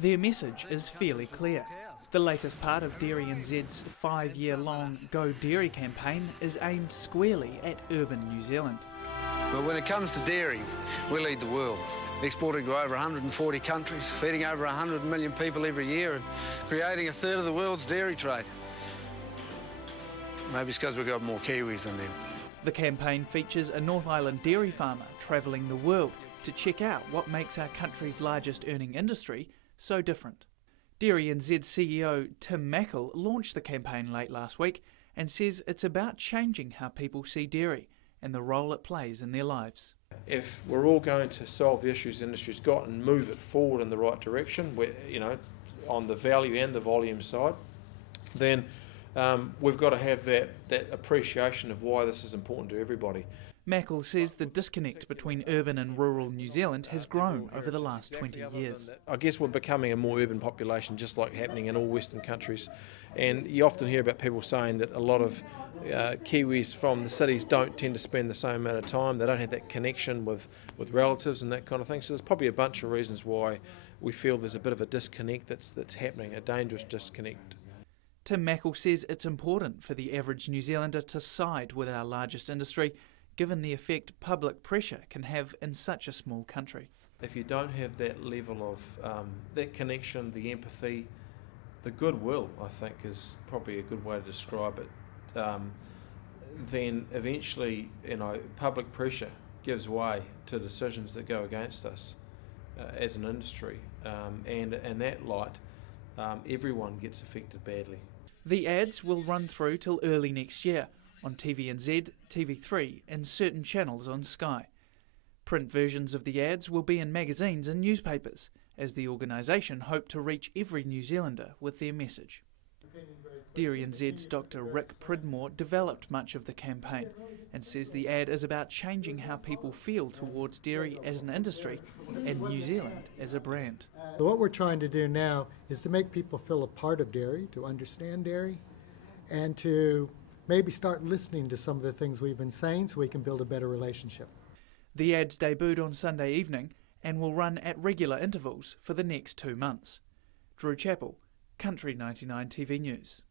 Their message is fairly clear. The latest part of DairyNZ's 5-year-long Go Dairy campaign is aimed squarely at urban New Zealand. But when it comes to dairy, we lead the world, exporting to over 140 countries, feeding over 100 million people every year and creating a third of the world's dairy trade. Maybe it's because we've got more Kiwis than them. The campaign features a North Island dairy farmer travelling the world to check out what makes our country's largest earning industry so different. DairyNZ CEO Tim Mackle launched the campaign late last week and says it's about changing how people see dairy and the role it plays in their lives. If we're all going to solve the issues the industry's got and move it forward in the right direction, on the value and the volume side, then we've got to have that appreciation of why this is important to everybody. Mackle says the disconnect between urban and rural New Zealand has grown over the last 20 years. I guess we're becoming a more urban population, just like happening in all Western countries. And you often hear about people saying that a lot of Kiwis from the cities don't tend to spend the same amount of time. They don't have that connection with relatives and that kind of thing. So there's probably a bunch of reasons why we feel there's a bit of a disconnect that's happening, a dangerous disconnect. Tim Mackle says it's important for the average New Zealander to side with our largest industry, given the effect public pressure can have in such a small country. If you don't have that level of that connection, the empathy, the goodwill, I think is probably a good way to describe it, then eventually, public pressure gives way to decisions that go against us as an industry, and in that light, everyone gets affected badly. The ads will run through till early next year on TVNZ, TV3 and certain channels on Sky. Print versions of the ads will be in magazines and newspapers, as the organisation hope to reach every New Zealander with their message. DairyNZ's Dr Rick Pridmore developed much of the campaign and says the ad is about changing how people feel towards dairy as an industry and New Zealand as a brand. What we're trying to do now is to make people feel a part of dairy, to understand dairy, and to maybe start listening to some of the things we've been saying so we can build a better relationship. The ads debuted on Sunday evening and will run at regular intervals for the next 2 months. Drew Chappell, Country 99 TV News.